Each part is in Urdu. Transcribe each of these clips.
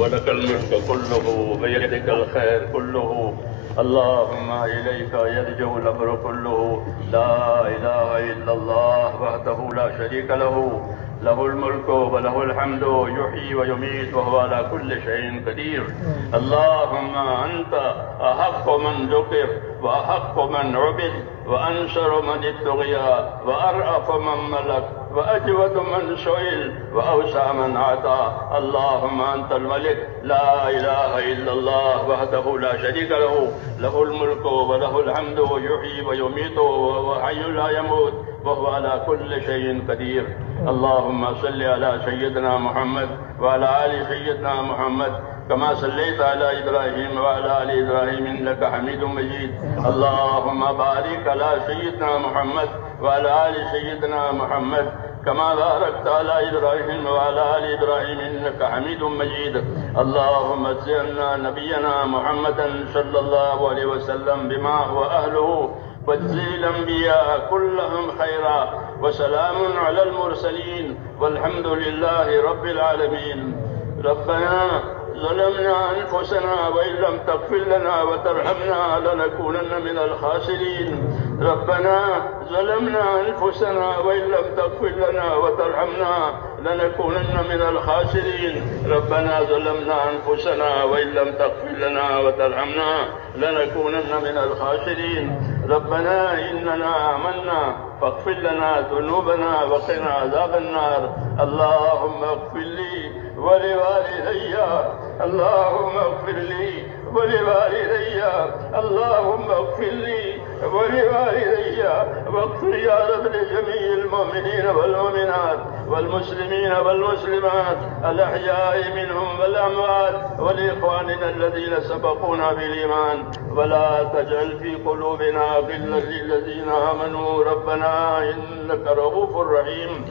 ولك الملك كله بيدك الخير كله. اللهم إليك يرجع الأمر كله. لا إله إلا الله وحده لا شريك له، له الملك وله الحمد يحيي ويميت وهو على كل شيء قدير. اللهم أنت أحق من ذكر وأحق من عبد وأنشر من ابتغي وأرأف من ملك وأجود من سئل وأوسع من أعطى. اللهم أنت الملك لا إله إلا الله وحده لا شريك له، له الملك وله الحمد يحيي ويميت وهو حي لا يموت وهو على كل شيء قدير. اللهم صل على سيدنا محمد وعلى آل سيدنا محمد كما صليت على إبراهيم وعلى آل إبراهيم إنك حميد مجيد. اللهم بارك على سيدنا محمد وعلى آل سيدنا محمد كما باركت على إبراهيم وعلى آل إبراهيم إنك حميد مجيد. اللهم زدنا نبينا محمدا صلى الله عليه وسلم بما هو أهله، واجزي الأنبياء كلهم خيرا، وسلام على المرسلين والحمد لله رب العالمين. ربنا ظلمنا أنفسنا وإن لم تغفر لنا وترحمنا لنكونن من الخاسرين. ربنا ظلمنا أنفسنا وإن لم تغفر لنا وترحمنا لنكونن من الخاسرين. ربنا ظلمنا أنفسنا وإن لم تغفر لنا وترحمنا لنكونن من الخاسرين. ربنا إننا آمنا فاغفر لنا ذنوبنا وقنا عذاب النار. اللهم اغفر لي ولوالدي، اللهم اغفر لي ولوالدي، اللهم اغفر لي ولوالدي، واغفر يا رب لجميع المؤمنين والمؤمنات والمسلمين والمسلمات الأحياء منهم والأموات، ولإخواننا الذين سبقونا بالإيمان، ولا تجعل في قلوبنا غلا للذين آمنوا ربنا إنك رؤوف رحيم.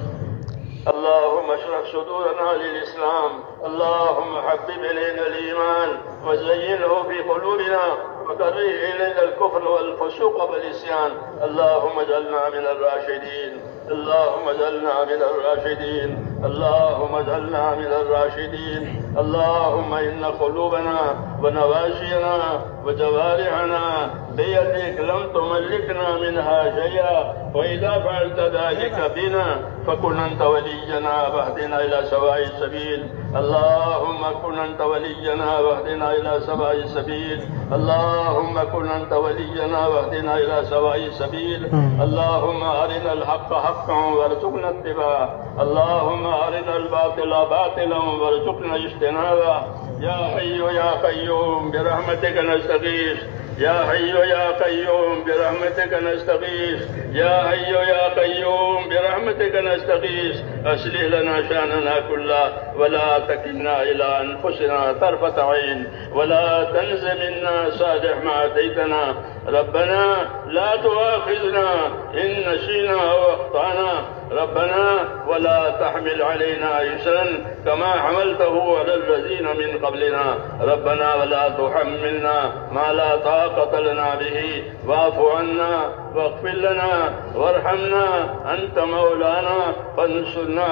اللهم اشرح صدورنا للإسلام، اللهم حبب إلينا الإيمان وزينه في قلوبنا وكره إلينا الكفر والفسوق والعصيان. اللهم اجعلنا من الراشدين، اللهم اجعلنا من الراشدين، اللهم اجعلنا من الراشدين. اللهم إن قلوبنا ونواشينا وجوارحنا بيدك لم تملكنا منها شيئا، وإذا فعلت ذلك بنا فكن أنت ولينا واهدنا إلى سواء السبيل. اللهم كن أنت ولينا واهدنا إلى سواء السبيل. اللهم كن أنت ولينا واهدنا إلى سواء السبيل. اللهم أرنا الحق حقا وارزقنا اتباعه، اللهم أرنا الباطل باطلا وارزقنا اجتنابه. يا حي يا قيوم برحمتك نستغيث، يا حي يا قيوم برحمتك نستغيث، يا حي يا قيوم برحمتك نستغيث. أصلح لنا شأننا كله ولا تكلنا إلى أنفسنا طرفة عين، ولا تنز منا صالح ما أتيتنا. ربنا لا تؤاخذنا إن نسينا أو أخطأنا، ربنا ولا تحمل علينا إصرا كما حملته على الذين من قبلنا. ربنا ولا تحملنا ما لا طاقة لنا به، واعف عنا واغفر لنا وارحمنا، أنت مولانا فانصرنا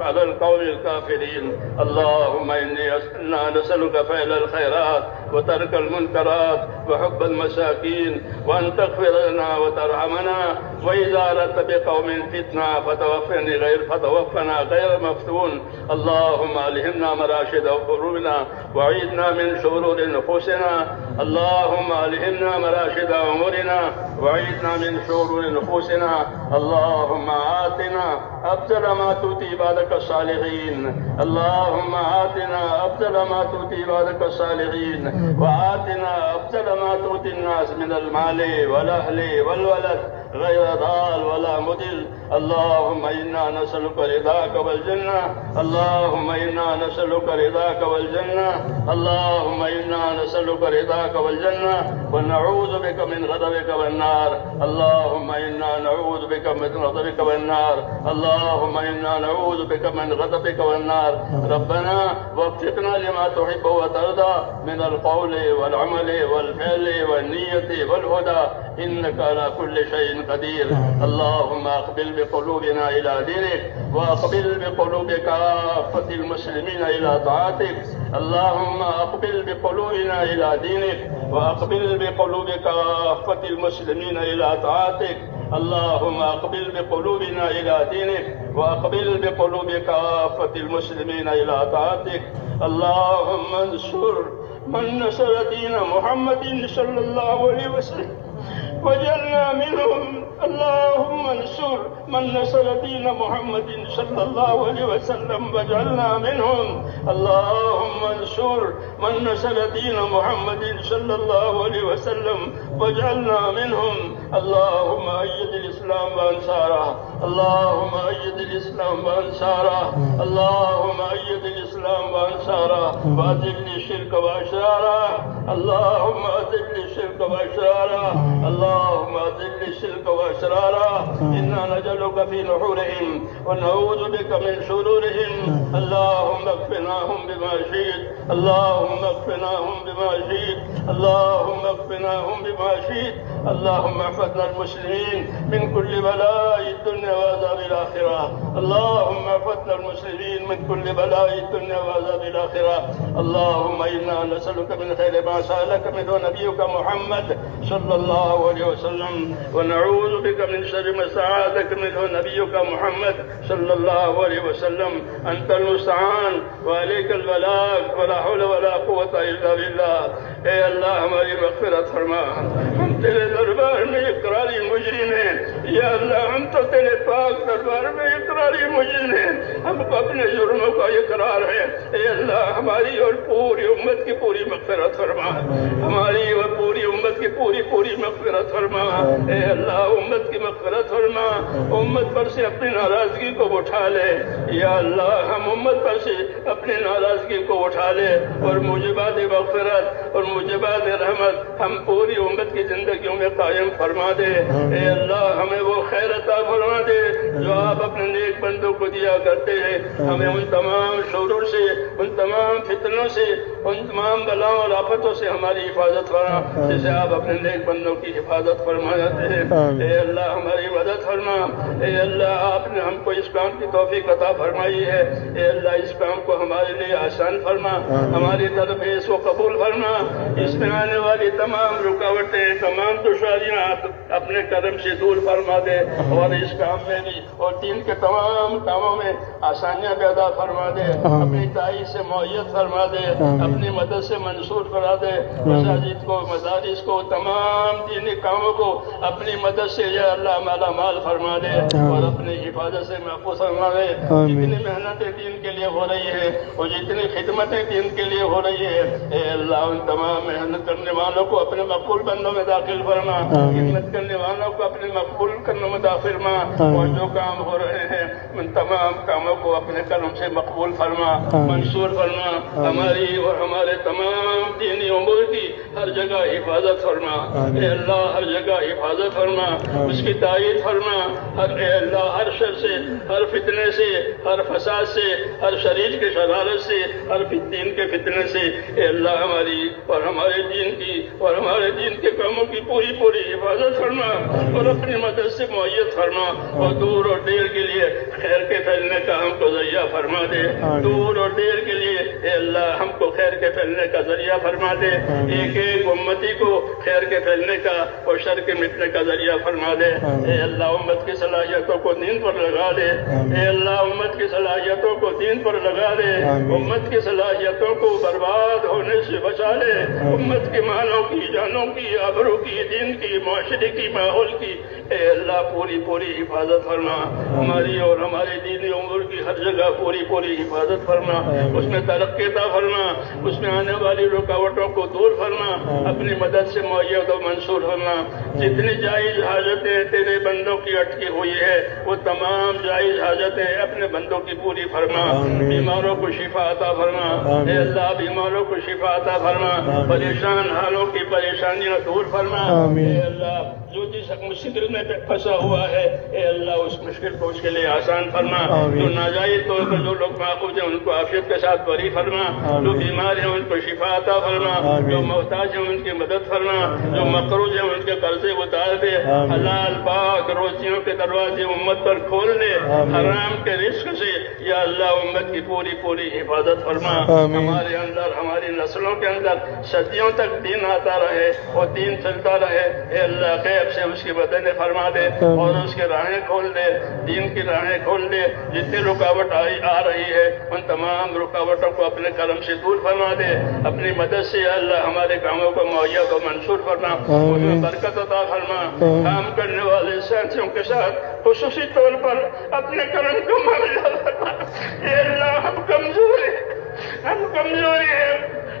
على القوم الكافرين. اللهم إنا نسألك فعل الخيرات وترك المنكرات وحب المساكين، وأن تغفر لنا وترحمنا، وإذا أردت بقوم فتنة فتوفنا غير مفتون. اللهم ألهمنا مراشد قلوبنا وعيدنا من شرور نفوسنا. اللهم ألهمنا مراشد أمورنا وعيدنا من شرور نفوسنا. اللهم آتنا أفضل ما تؤتي عبادك الصالحين، اللهم آتنا أفضل ما تؤتي عبادك الصالحين، وآتنا أفضل ما تؤتي الناس من المال والأهل والولد غير ضال ولا مضل. اللهم إنا نسألك رضاك والجنة، اللهم إنا نسألك رضاك والجنة، اللهم إنا نسألك رضاك والجنة، ونعوذ بك من غضبك والنار. اللهم إنا نعوذ بك من غضبك والنار، اللهم إنا نعوذ بك من غضبك والنار. ربنا وفقنا لما تحب وترضى من القول والعمل والفعل والنية والهدى إنك على كل شيء قدير. اللهم أقبل بقلوبنا إلى دينك، وأقبل بقلوب كافة المسلمين إلى طاعتك. اللهم أقبل بقلوبنا إلى دينك، وأقبل بقلوب كافة المسلمين إلى طاعتك. اللهم أقبل بقلوبنا إلى دينك، وأقبل بقلوب كافة المسلمين إلى طاعتك. اللهم انصر من نصر دين محمد صلى الله عليه وسلم واجعلنا منهم. اللهم انصر من نصر دين محمد صلى الله عليه وسلم واجعلنا منهم. اللهم انصر من نصر دين محمد صلى الله عليه وسلم واجعلنا منهم. اللهم أيد الإسلام وأنصاره، اللهم أيد الإسلام وأنصاره، اللهم أيد الإسلام وأنصاره، وأذل الشرك وأشراره. اللهم أذل الشرك وأشراره، اللهم أذل الشرك وأشراره. إنا نجعلك في نحورهم ونعوذ بك من شرورهم. اللهم اكفناهم بما شئت، اللهم اكفناهم بما شئت، اللهم اكفناهم بما شئت. اللهم احفظنا المسلمين من كل بلاء الدنيا وعذاب الآخرة. اللهم احفظنا المسلمين من كل بلاء الدنيا وعذاب الآخرة. اللهم إنا نسألك من خير ما سألك منه نبيك محمد صلى الله عليه وسلم، ونعوذ بك من شر ما استعاذك منه نبيك محمد صلى الله عليه وسلم. أنت المستعان وعليك البلاغ، ولا حول ولا قوة إلا بالله. اے اللہ ہماری مغفرت فرما، ہم تیرے دربار میں اقراری مجرم ہیں. یا اللہ ہم تو تیرے پاک دربار میں اقراری مجرم ہیں، ہم کو اپنے جرموں کا اقرار ہے. اے اللہ ہماری اور پوری امت کی پوری مغفرت فرما، ہماری اور پوری امت کی پوری مغفرت فرما. اے اللہ امت کی مغفرت فرما، امت پر سے اپنی ناراضگی کو اٹھا لے. یا اللہ ہم امت پر سے اپنی ناراضگی کو اٹھا لے، اور موجبات مغفرت اور موجبات رحمت ہم پوری امت کی زندگیوں میں قائم فرما دے. اے اللہ ہمیں وہ خیر عطا فرما دے جو آپ اپنے نیک بندوں کو دیا کرتے ہیں. ہمیں ان تمام شرور سے، ان تمام فتنوں سے، ان تمام بلاؤں اور آفتوں سے ہماری حفاظت فرما جسے آپ اپنے نیک بندوں کی حفاظت فرما جاتے ہیں. اے اللہ ہماری مدد فرما. اے اللہ آپ نے ہم کو اس کام کی توفیق عطا فرمائی ہے. اے اللہ اس کام کو ہمارے لیے آسان فرما، ہماری طرف اس کو قبول فرما. اس میں آنے والی تمام رکاوٹیں، تمام دشواریاں اپنے کرم سے دور فرما دے، اور اس کام میں بھی اور دین کے تمام کاموں میں آسانیاں پیدا فرما دے. اپنی تائید سے معیت فرما دے، اپنی مدد سے منصور فرما دے. مساجد کو، مدارس کو، تمام دینی کاموں کو اپنی مدد سے یا اللہ مالا مال فرما دے، اور اپنی حفاظت سے محفوظ فرما دے. جتنی محنتیں دین کے لیے ہو رہی ہے اور جتنی خدمتیں دین کے لیے ہو رہی ہے، اے اللہ ان تمام محنت کرنے والوں کو اپنے مقبول بندوں میں داخل فرما، خدمت کرنے والوں کو اپنے مقبول کرنے میں داخل فرما، اور جو کام ہو رہے ہیں ان تمام کاموں کو اپنے کرم سے مقبول فرما، منصور فرما. ہماری اور ہمارے تمام دینی امور کی ہر جگہ حفاظت فرما. اے اللہ ہر جگہ حفاظت فرما، اس کی تائید فرما. اے اللہ ہر شر سے، ہر فتنے سے، ہر فساد سے، ہر شریر کے شرارت سے، ہر دین کے فتنے سے اے اللہ ہماری اور ہمارے دین کی اور ہمارے دین کے کاموں کی پوری حفاظت فرما، اور اپنی مدد سے معیت فرما. اور دور اور دیر کے لیے خیر کے پھیلنے کا ہم کو ذریعہ فرما دے. دور اور دیر کے لیے اے اللہ ہم کو خیر کے پھیلنے کا ذریعہ فرما دے. ایک ایک امتی کو خیر کے پھیلنے کا اور شر کے مٹنے کا ذریعہ فرما دے. اے اللہ امت کی صلاحیتوں کو دین پر لگا دے. اے اللہ امت کی صلاحیتوں کو دین پر لگا دے. امت کی صلاحیتوں کو برباد ہونے سے بچا لے. امت کے مالوں کی، جانوں کی، آبرو کی، دین کی، معاشرے کی، ماحول کی اے اللہ پوری حفاظت فرما. ہماری اور ہمارے دینی امور کی ہر جگہ پوری حفاظت فرما. اس میں ترقی عطا فرما، اس میں آنے والی رکاوٹوں کو دور فرما، اپنی مدد سے معیت و منصور فرما. جتنی جائز حاجتیں تیرے بندوں کی اٹکی ہوئی ہے وہ تمام جائز حاجتیں اپنے بندوں کی پوری فرما. بیماروں کو شفا عطا فرما. اے اللہ بیماروں کو شفا عطا فرما. پریشان حالوں کی پریشانیاں دور فرما. اے اللہ جو جس مشکل میں پھنسا ہوا ہے اے اللہ اس مشکل کو اس کے لیے آسان فرما، جو ناجائز طور پر جو لوگ معقوف ہیں ان کو عافیت کے ساتھ بری فرما، جو بیمار ہیں ان کو شفا عطا فرما، جو محتاج ہیں ان کی مدد فرما، جو مقروض ہیں ان کے قرضے اتار دے، حلال پاک روزیوں کے دروازے امت پر کھول دے، حرام کے رزق سے یا اللہ امت کی پوری پوری حفاظت فرما، ہمارے اندر ہماری نسلوں کے اندر صدیوں تک دین آتا رہے اور دین چلتا رہے، اے اللہ غیب سے اس کی مدد فرما دے اور اس کے راہیں کھول دے، دین کی راہیں کھول دے، جتنی رکاوٹ آ رہی ہے ان تمام رکاوٹوں کو اپنے کرم سے دور فرما دے، اپنی مدد سے یا اللہ ہمارے کاموں کو مہیا کو منصور فرما، اس میں برکت عطا فرما، کام کرنے والے ساتھیوں کے ساتھ خصوصی طور پر اپنے کرم کو مہیا فرما۔ اے اللہ ہم کمزور ہیں،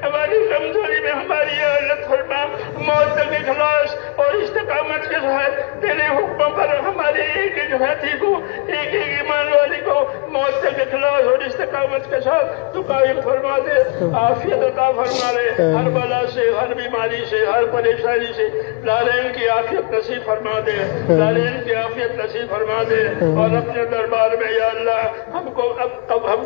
ہماری کمزوری میں ہماری عادت فرما، موت تک اخلاص اور استقامت کے ساتھ تیرے حکموں پر ہمارے ایک ایک ہاتھی کو، ایک ایک ایمان والی کو موت تک اخلاص اور استقامت کے ساتھ تو قائم فرما دے، عافیت عطا فرما دے، ہر بلا سے، ہر بیماری سے، ہر پریشانی سے لالین کی عافیت نصیب فرما دے، لالین کی عافیت نصیب فرما دے، اور اپنے دربار میں یا اللہ ہم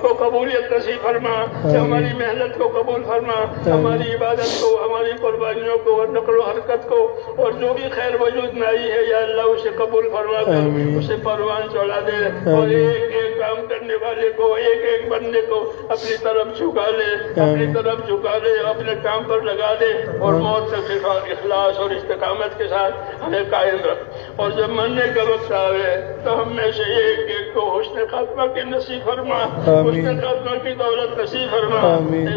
کو قبولیت نصیب فرما، ہماری محنت کو قبول فرما، ہماری عبادت کو، ہماری قربانیوں کو اور نقل و حرکت کو اور جو بھی خیر وجود میں آئی ہے یا اللہ اسے قبول فرما کر اسے پروان چڑھا دے، اور ایک ایک کام کرنے والے کو، ایک ایک بندے کو اپنی طرف جھکا لے، اپنے کام پر لگا دے، اور موت تک اخلاص اور استقامت کے ساتھ ہمیں قائم رکھ، اور جب مرنے کا وقت آئے تو ہم میں سے ایک ایک کو حسن خاتمہ کی نصیب فرما، حسن خاتمہ کی دولت نصیب فرما،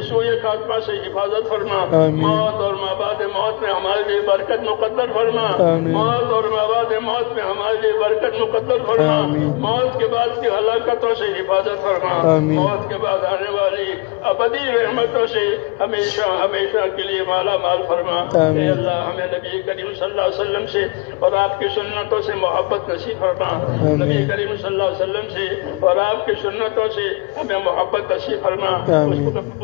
سوئے خاتمہ سے حفاظت فرما، موت اور مابعد موت میں ہمارے لیے برکت مقدر فرما، موت اور مابعد موت میں ہمارے لیے برکت مقدر فرما، موت کے بعد کی ہلاکتوں سے حفاظت فرما، موت کے بعد آنے والی ابدی رحمتوں سے ہمیشہ ہمیشہ کے لیے مالا مال فرما۔ اے اللہ ہمیں نبی کریم صلی اللہ علیہ وسلم سے اور آپ کی سنتوں سے محبت نصیب فرما، نبی کریم صلی اللہ علیہ وسلم سے اور آپ کی سنتوں سے ہمیں محبت نصیب فرما،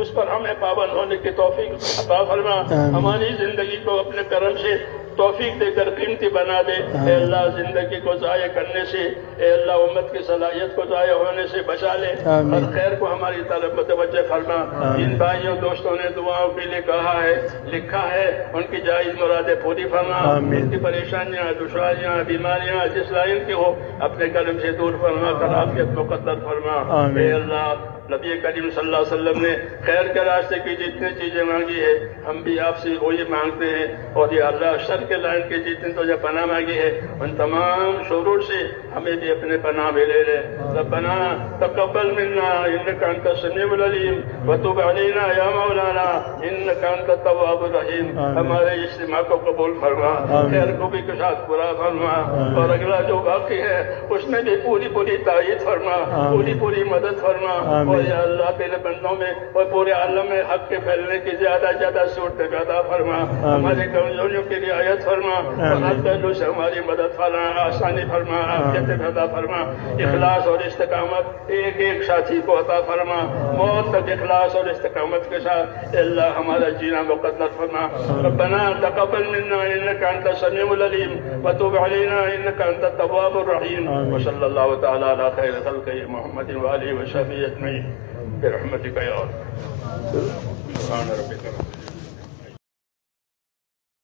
اس پر ہمیں پابند ہونے کی توفیق عطا فرما، ہماری زندگی کو اپنے کرم سے توفیق دے کر قیمتی بنا دے، اے اللہ زندگی کو ضائع کرنے سے، اے اللہ امت کی صلاحیت کو ضائع ہونے سے بچا لے، ہر خیر کو ہماری طرف متوجہ فرما، جن بھائیوں دوستوں نے دعاؤں کے لیے کہا ہے، لکھا ہے، ان کی جائز مرادیں پوری فرما، ان کی پریشانیاں، دشواریاں، بیماریاں جس لائن کی ہو اپنے کرم سے دور فرما کر عافیت مقدر فرما۔ اے اللہ نبی کریم صلی اللہ علیہ وسلم نے خیر کے راستے کی جتنی چیزیں مانگی ہے ہم بھی آپ سے وہی مانگتے ہیں، اور یہ اللہ شر کے لائن کی جتنی تو جو پناہ مانگی ہے ان تمام شرور سے ہمیں بھی اپنے پناہ میں لے لے۔ ربنا تقبل منا انک انت السمیع العلیم وتب علینا یا مولانا انک انت التواب الرحیم، ہمارے اجتماع کو قبول فرما، خیر کو بھی کے ساتھ پورا فرما، اور اگلا جو باقی ہے اس میں بھی پوری پوری تائید فرما، پوری مدد فرما، اور یا اللہ تیرے بندوں میں اور پورے عالم میں حق کے پھیلنے کی زیادہ صورتیں پیدا فرما، ہماری کمزوریوں کی رعایت فرما، اور ہر پہلو سے ہماری مدد فرما، آسانی فرما، عافیت پیدا فرما، اخلاص اور استقامت ایک ایک ساتھی کو عطا فرما، موت تک اخلاص اور استقامت کے ساتھ اے اللہ ہمارا جینا مقدر فرما۔ ربنا تقبل منا انک انت السمیع العلیم وتب علینا انک انت التواب الرحیم، وصلی اللہ تعالی علی خیر خلقہ محمد وآلہ وصحبہ اجمعین برحمتک یا رب۔ سبحان ربک۔